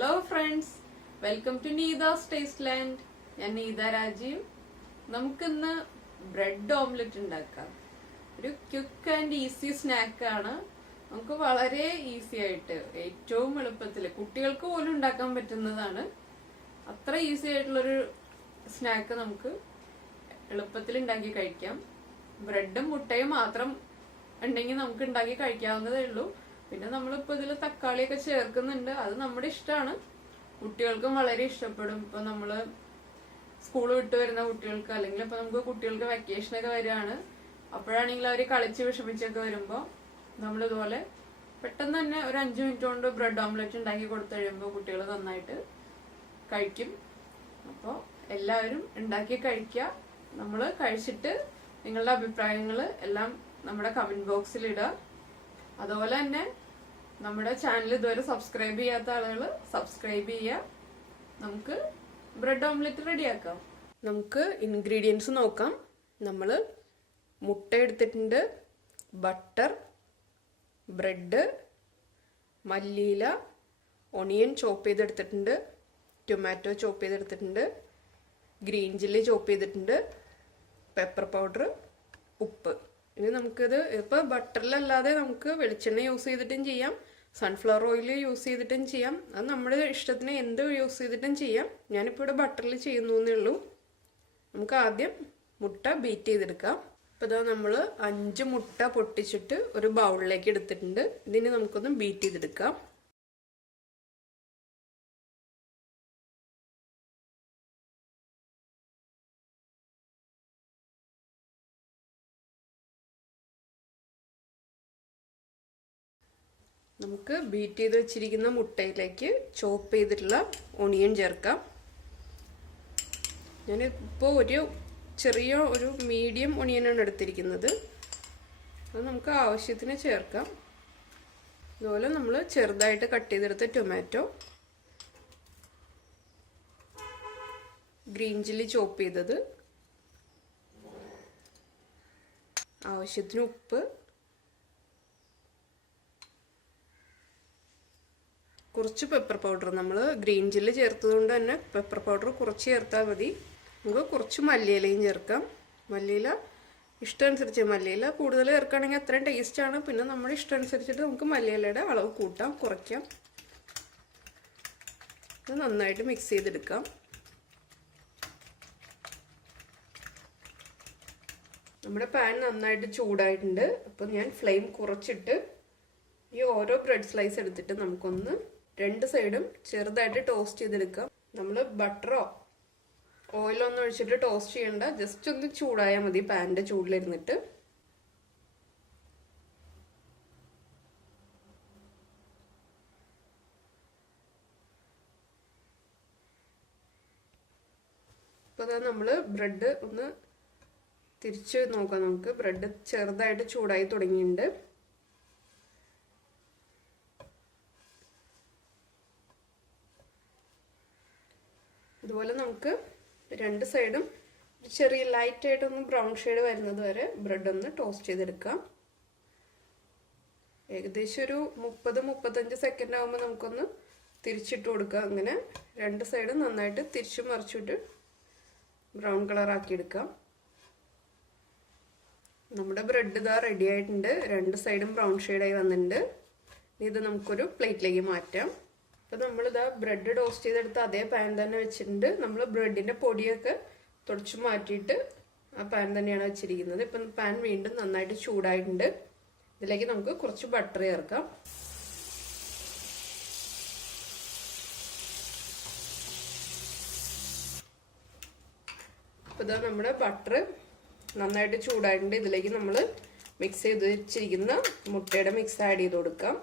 Hello friends, welcome to Neetha's taste land. ഞാൻ നീത രാജീവ്. നമുക്കിന്ന് bread omelette ഉണ്ടാക്കാം. ഒരു ക്വിക്ക് ആൻഡ് ഈസി സ്നാക്കാണ്. നമുക്ക് വളരെ ഈസി ആയിട്ട് ഏറ്റവും എളുപ്പത്തിൽ കുട്ടികൾക്ക് പോലും ഉണ്ടാക്കാൻ പറ്റുന്നതാണ്. അത്ര ഈസി ആയിട്ടുള്ളൊരു സ്നാക്ക് നമുക്ക് എളുപ്പത്തിൽ ഉണ്ടാക്കി കഴിക്കാം. ബ്രെഡും മുട്ടയും മാത്രം ഉണ്ടെങ്കിൽ നമുക്ക് ഉണ്ടാക്കി കഴിക്കാവുന്നതേ ഉള്ളൂ. പിന്നെ നമ്മളിപ്പോൾ ഇതിൽ തക്കാളിയൊക്കെ ചേർക്കുന്നുണ്ട്. അത് നമ്മുടെ ഇഷ്ടമാണ്. കുട്ടികൾക്കും വളരെ ഇഷ്ടപ്പെടും. ഇപ്പൊ നമ്മള് സ്കൂൾ വിട്ട് വരുന്ന കുട്ടികൾക്ക്, അല്ലെങ്കിൽ ഇപ്പൊ നമുക്ക് കുട്ടികൾക്ക് വെക്കേഷനൊക്കെ വരികയാണ്, അപ്പോഴാണെങ്കിൽ അവർ കളിച്ച് വിഷമിച്ചൊക്കെ വരുമ്പോൾ നമ്മളിതുപോലെ പെട്ടെന്ന് തന്നെ ഒരു 5 മിനിറ്റ് കൊണ്ട് ബ്രെഡ് ഓംലെറ്റ് ഉണ്ടാക്കി കൊടുത്തു കഴിയുമ്പോൾ കുട്ടികൾ നന്നായിട്ട് കഴിക്കും. അപ്പോൾ എല്ലാവരും ഉണ്ടാക്കി കഴിക്കുക. നമ്മൾ കഴിച്ചിട്ട് നിങ്ങളുടെ അഭിപ്രായങ്ങൾ എല്ലാം നമ്മുടെ കമന്റ് ബോക്സിൽ ഇടുക. അതുപോലെ തന്നെ നമ്മുടെ ചാനൽ ഇതുവരെ സബ്സ്ക്രൈബ് ചെയ്യാത്ത ആളുകൾ സബ്സ്ക്രൈബ് ചെയ്യുക. നമുക്ക് ബ്രെഡ് ഓംലെറ്റ് റെഡിയാക്കാം. നമുക്ക് ഇൻഗ്രീഡിയൻസ് നോക്കാം. നമ്മൾ മുട്ട എടുത്തിട്ടുണ്ട്, ബട്ടർ, ബ്രെഡ്, മല്ലിയില, ഒണിയൻ ചോപ്പ് ചെയ്തെടുത്തിട്ടുണ്ട്, ടൊമാറ്റോ ചോപ്പ് ചെയ്തെടുത്തിട്ടുണ്ട്, ഗ്രീൻ ചില്ലി ചോപ്പ് ചെയ്തിട്ടുണ്ട്, പെപ്പർ പൗഡർ, ഉപ്പ്. ഇനി നമുക്കിത് ഇപ്പോൾ ബട്ടറിലല്ലാതെ നമുക്ക് വെളിച്ചെണ്ണ യൂസ് ചെയ്തിട്ടും ചെയ്യാം, സൺഫ്ലവർ ഓയിൽ യൂസ് ചെയ്തിട്ടും ചെയ്യാം. അത് നമ്മുടെ ഇഷ്ടത്തിന് എന്ത് യൂസ് ചെയ്തിട്ടും ചെയ്യാം. ഞാനിപ്പോൾ ഇവിടെ ബട്ടറിൽ ചെയ്യുന്നു എന്നേ ഉള്ളൂ. നമുക്ക് ആദ്യം മുട്ട ബീറ്റ് ചെയ്തെടുക്കാം. അപ്പോൾ ഇതാ നമ്മൾ 5 മുട്ട പൊട്ടിച്ചിട്ട് ഒരു ബൗളിലേക്ക് എടുത്തിട്ടുണ്ട്. ഇതിന് നമുക്കൊന്ന് ബീറ്റ് ചെയ്തെടുക്കാം. നമുക്ക് ബീറ്റ് ചെയ്ത് വെച്ചിരിക്കുന്ന മുട്ടയിലേക്ക് ചോപ്പ് ചെയ്തിട്ടുള്ള ഒണിയൻ ചേർക്കാം. ഞാനിപ്പോൾ ചെറിയ ഒരു മീഡിയം ഒണിയനാണ് എടുത്തിരിക്കുന്നത്. അത് നമുക്ക് ആവശ്യത്തിന് ചേർക്കാം. അതുപോലെ നമ്മൾ ചെറുതായിട്ട് കട്ട് ചെയ്തെടുത്ത ടൊമാറ്റോ, ഗ്രീൻ ചില്ലി ചോപ്പ് ചെയ്തത്, ആവശ്യത്തിന് ഉപ്പ്, കുറച്ച് പെപ്പർ പൗഡർ. നമ്മൾ ഗ്രീൻ ചില്ലി ചേർത്തത് കൊണ്ട് തന്നെ പെപ്പർ പൗഡർ കുറച്ച് ചേർത്താൽ മതി. നമുക്ക് കുറച്ച് മല്ലിയിലയും ചേർക്കാം. മല്ലിയില ഇഷ്ടമനുസരിച്ച്, മല്ലിയില കൂടുതൽ ചേർക്കുകയാണെങ്കിൽ അത്രയും ടേസ്റ്റാണ്. പിന്നെ നമ്മുടെ ഇഷ്ടം അനുസരിച്ചിട്ട് നമുക്ക് മല്ലിയിലയുടെ അളവ് കൂട്ടാം, കുറയ്ക്കാം. ഇത് നന്നായിട്ട് മിക്സ് ചെയ്തെടുക്കാം. നമ്മുടെ പാൻ നന്നായിട്ട് ചൂടായിട്ടുണ്ട്. അപ്പം ഞാൻ ഫ്ലെയിം കുറച്ചിട്ട് ഈ ഓരോ ബ്രെഡ് സ്ലൈസ് എടുത്തിട്ട് നമുക്കൊന്ന് 2 സൈഡും ചെറുതായിട്ട് ടോസ്റ്റ് ചെയ്തെടുക്കാം. നമ്മൾ ബട്ടറോ ഓയിലോ ഒന്നും ഒഴിച്ചിട്ട് ടോസ്റ്റ് ചെയ്യണ്ട, ജസ്റ്റ് ഒന്ന് ചൂടായാൽ മതി പാനിന്റെ ചൂടിലിരുന്നിട്ട്. ഇപ്പൊ അതാ നമ്മള് ബ്രെഡ് ഒന്ന് തിരിച്ച് നോക്കാം. നമുക്ക് ബ്രെഡ് ചെറുതായിട്ട് ചൂടായി തുടങ്ങിയിട്ടുണ്ട്. ഇതുപോലെ നമുക്ക് 2 സൈഡും ചെറിയ ലൈറ്റായിട്ടൊന്ന് ബ്രൗൺ ഷെയ്ഡ് വരുന്നത് വരെ ബ്രെഡ് ഒന്ന് ടോസ്റ്റ് ചെയ്തെടുക്കാം. ഏകദേശം ഒരു 30-35 സെക്കൻഡ് ആകുമ്പോൾ നമുക്കൊന്ന് തിരിച്ചിട്ട് കൊടുക്കാം. അങ്ങനെ 2 സൈഡും നന്നായിട്ട് തിരിച്ചു മറിച്ചിട്ട് ബ്രൗൺ കളറാക്കി എടുക്കാം. നമ്മുടെ ബ്രെഡ് ഇതാ റെഡി ആയിട്ടുണ്ട്. 2 സൈഡും ബ്രൗൺ ഷെയ്ഡായി വന്നിട്ടുണ്ട്. ഇത് നമുക്കൊരു പ്ലേറ്റിലേക്ക് മാറ്റാം. അപ്പം നമ്മളിതാ ബ്രെഡ് ടോസ്റ്റ് ചെയ്തെടുത്ത് അതേ പാൻ തന്നെ വെച്ചിട്ടുണ്ട്. നമ്മൾ ബ്രെഡിൻ്റെ പൊടിയൊക്കെ തുടച്ചു മാറ്റിയിട്ട് ആ പാൻ തന്നെയാണ് വെച്ചിരിക്കുന്നത്. ഇപ്പം പാൻ വീണ്ടും നന്നായിട്ട് ചൂടായിട്ടുണ്ട്. ഇതിലേക്ക് നമുക്ക് കുറച്ച് ബട്ടർ ചേർക്കാം. അപ്പോൾ ഇതാ നമ്മുടെ ബട്ടർ നന്നായിട്ട് ചൂടായിട്ടുണ്ട്. ഇതിലേക്ക് നമ്മൾ മിക്സ് ചെയ്ത് വെച്ചിരിക്കുന്ന മുട്ടയുടെ മിക്സ് ആഡ് ചെയ്ത് കൊടുക്കാം.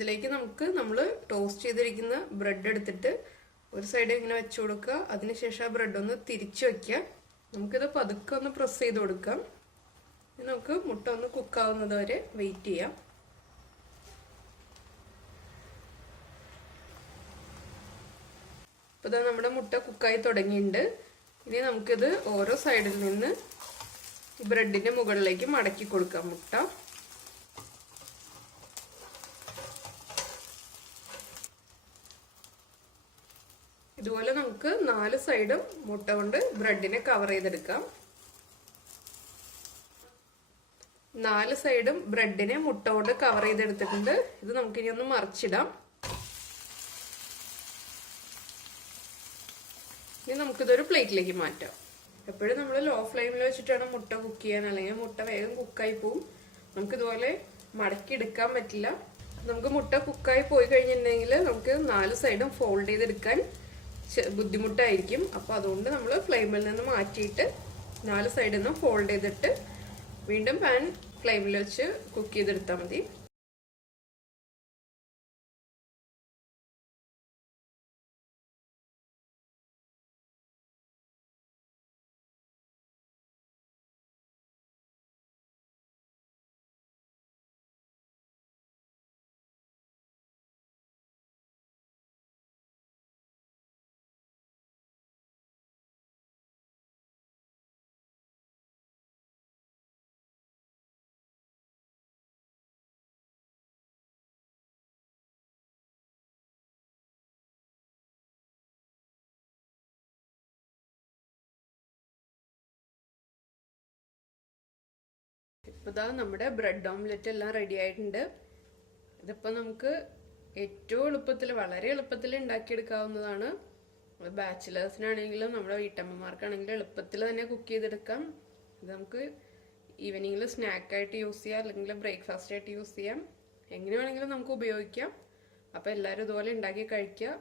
ഇതിലേക്ക് നമുക്ക് നമ്മൾ ടോസ്റ്റ് ചെയ്തിരിക്കുന്ന ബ്രെഡ് എടുത്തിട്ട് ഒരു സൈഡ് ഇങ്ങനെ വെച്ച് കൊടുക്കുക. അതിനുശേഷം ആ ബ്രെഡ് ഒന്ന് തിരിച്ചു വയ്ക്കുക. നമുക്കിത് പതുക്കെ ഒന്ന് പ്രസ് ചെയ്ത് കൊടുക്കാം. നമുക്ക് മുട്ട ഒന്ന് കുക്കാവുന്നത് വരെ വെയിറ്റ് ചെയ്യാം. ഇപ്പോൾ ഇതാ നമ്മുടെ മുട്ട കുക്കായി തുടങ്ങിയിട്ടുണ്ട്. ഇനി നമുക്കിത് ഓരോ സൈഡിൽ നിന്ന് ബ്രെഡിന്റെ മുകളിലേക്ക് മടക്കി കൊടുക്കാം മുട്ട. ഇതുപോലെ നമുക്ക് 4 സൈഡും മുട്ട കൊണ്ട് ബ്രെഡിനെ കവർ ചെയ്തെടുക്കാം. 4 സൈഡും ബ്രെഡിനെ മുട്ട കൊണ്ട് കവർ ചെയ്തെടുത്തിട്ടുണ്ട്. ഇത് നമുക്കിനി ഒന്ന് മറിച്ചിടാം. ഇനി നമുക്കിതൊരു പ്ലേറ്റിലേക്ക് മാറ്റാം. എപ്പോഴും നമ്മൾ ലോ ഫ്ലെയിമിൽ വെച്ചിട്ടാണ് മുട്ട കുക്ക് ചെയ്യാൻ, അല്ലെങ്കിൽ മുട്ട വേഗം കുക്കായി പോവും. നമുക്കിതുപോലെ മടക്കി എടുക്കാൻ പറ്റില്ല. നമുക്ക് മുട്ട കുക്കായി പോയി കഴിഞ്ഞിട്ടുണ്ടെങ്കിൽ നമുക്ക് 4 സൈഡും ഫോൾഡ് ചെയ്തെടുക്കാൻ ബുദ്ധിമുട്ടായിരിക്കും. അപ്പോൾ അതുകൊണ്ട് നമ്മൾ ഫ്ലെയിമിൽ നിന്ന് മാറ്റിയിട്ട് 4 സൈഡിൽ നിന്നും ഫോൾഡ് ചെയ്തിട്ട് വീണ്ടും പാൻ ഫ്ലെയിമിൽ വെച്ച് കുക്ക് ചെയ്തെടുത്താൽ മതി. ഇപ്പോൾ ഇതാ നമ്മുടെ ബ്രെഡ് ഓംലെറ്റ് എല്ലാം റെഡി ആയിട്ടുണ്ട്. ഇതിപ്പോൾ നമുക്ക് ഏറ്റവും എളുപ്പത്തിൽ, വളരെ എളുപ്പത്തിൽ ഉണ്ടാക്കിയെടുക്കാവുന്നതാണ്. ബാച്ചിലേഴ്സിനാണെങ്കിലും നമ്മുടെ വീട്ടമ്മമാർക്കാണെങ്കിലും എളുപ്പത്തിൽ തന്നെ കുക്ക് ചെയ്തെടുക്കാം. ഇത് നമുക്ക് ഈവനിങ്ങിൽ സ്നാക്കായിട്ട് യൂസ് ചെയ്യാം, അല്ലെങ്കിൽ ബ്രേക്ക്ഫാസ്റ്റ് ആയിട്ട് യൂസ് ചെയ്യാം. എങ്ങനെ വേണമെങ്കിലും നമുക്ക് ഉപയോഗിക്കാം. അപ്പോൾ എല്ലാവരും ഇതുപോലെ ഉണ്ടാക്കി കഴിക്കുക.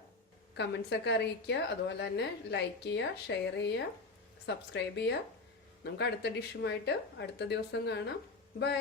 കമൻസ് ഒക്കെ അറിയിക്കുക. അതുപോലെ തന്നെ ലൈക്ക് ചെയ്യുക, ഷെയർ ചെയ്യുക, സബ്സ്ക്രൈബ് ചെയ്യുക. നമുക്ക് അടുത്ത ഡിഷുമായിട്ട് അടുത്ത ദിവസം കാണാം. ബൈ.